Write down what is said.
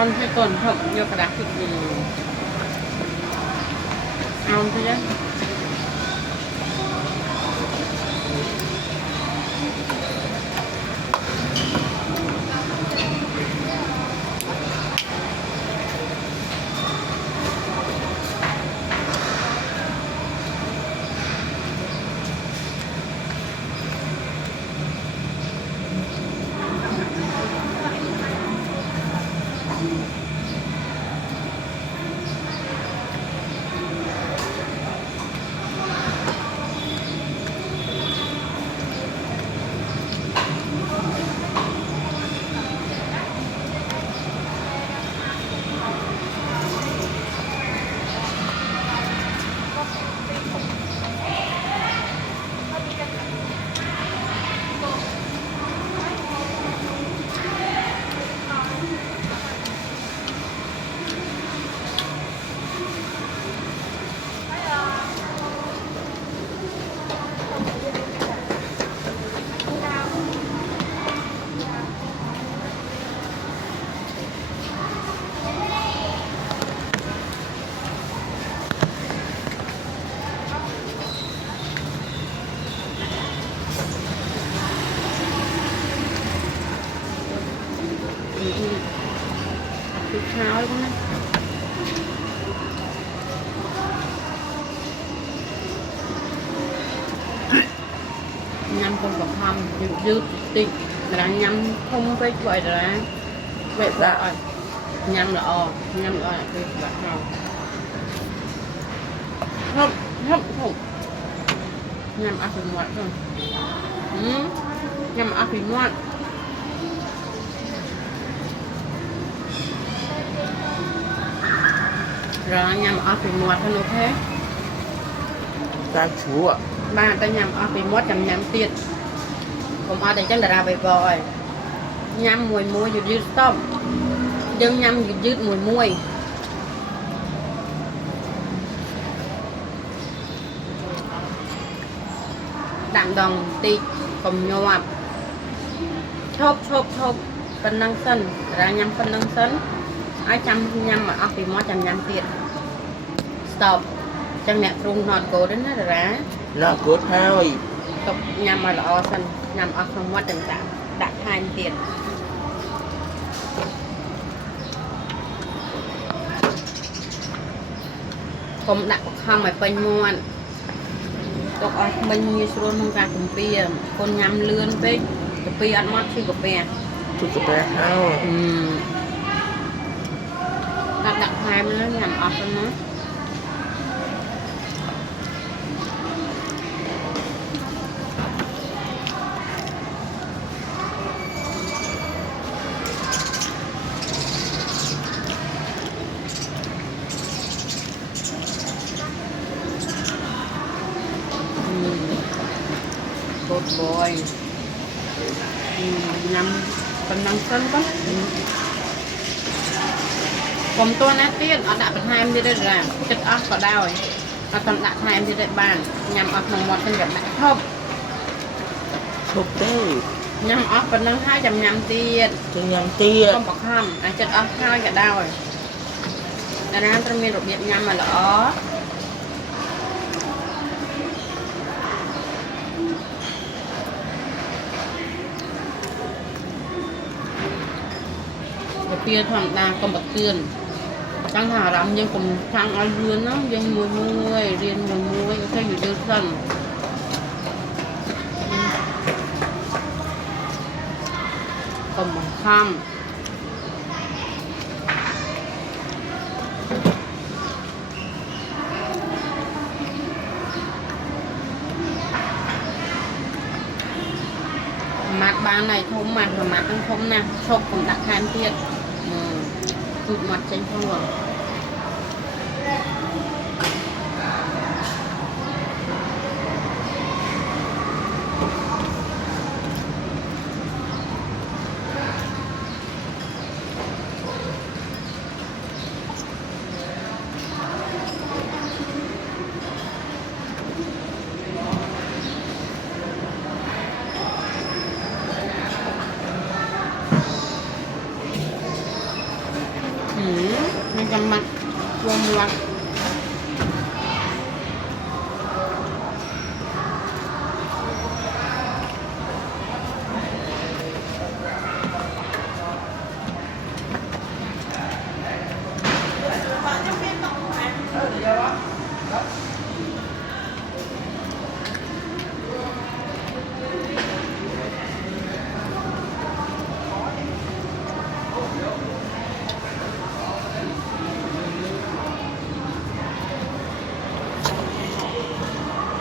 ăn cái tuần không nhiều cái đặc thịt gì ăn thôi chứ thịt cháo đúng không nhâm con bọc hầm dư tịnh là nhâm không phải vậy là vậy rồi nhâm là nhâm là cái vậy không không không không nhâm ăn thịt ngoại thôi nhâm ăn thịt ngoại rồi nhâm ăn thịt ngoại thôi ok ta chúa ạ ba ta nhâm ăn thịt ngoại chấm nhâm tiệtผมเอาแต่จังดาราบ่อยๆยำมวยหยุดยืดต้มยังยำหยุดยืดมวยดังดองตีกลมโยบชอบเป็นนังเส้นรายำเป็นนังเส้นไอ้จำยำมาเอาไปมอจำยำเตียด stop จังเนี่ยปรุงนอนโกดนั่นแหละ น่ากดให้ กับยำมาละอสันยำเอาคำว่าต่างๆดักทานเตียดผมดักคำไปเป็นมวนตกออกมันมีส่วนของการกุมเปียคนยำเลื่อนไปกุมเปียอันมัดชื่อกุมเปีย ทุกกระแปให้ ดักทานมันแล้วยำออกกันนะบอยยำเป็นนังเส้นปะผมตัวนัดเตี้ยเอาดับเป็นไฮมที่ได้แรงจัดออกก็ได้เอาตอนดับไฮมที่ได้บ้านยำออกหนึ่งวันเป็นแบบดับชอบได้ยำออกเป็นนังห้ายำเตี้ย จึงยำเตี้ย ต้องปักข้ามจัดออกข้าวก็ได้ดังนั้นจะมีระเบียบยำมาหรอเปียทำดาก็บักเตือนตั้งหารำยังผมทางเอาเรือนเนาะยังมวยเรียนมวยก็แค่อยู่เดือดสั้นก็บังคับมัดบางในทุ่มมัดตั้งทุ่มนะชกผมดักทานเทียดจุดมัดเช่นทั่ว nhằm mặt, gồm loạt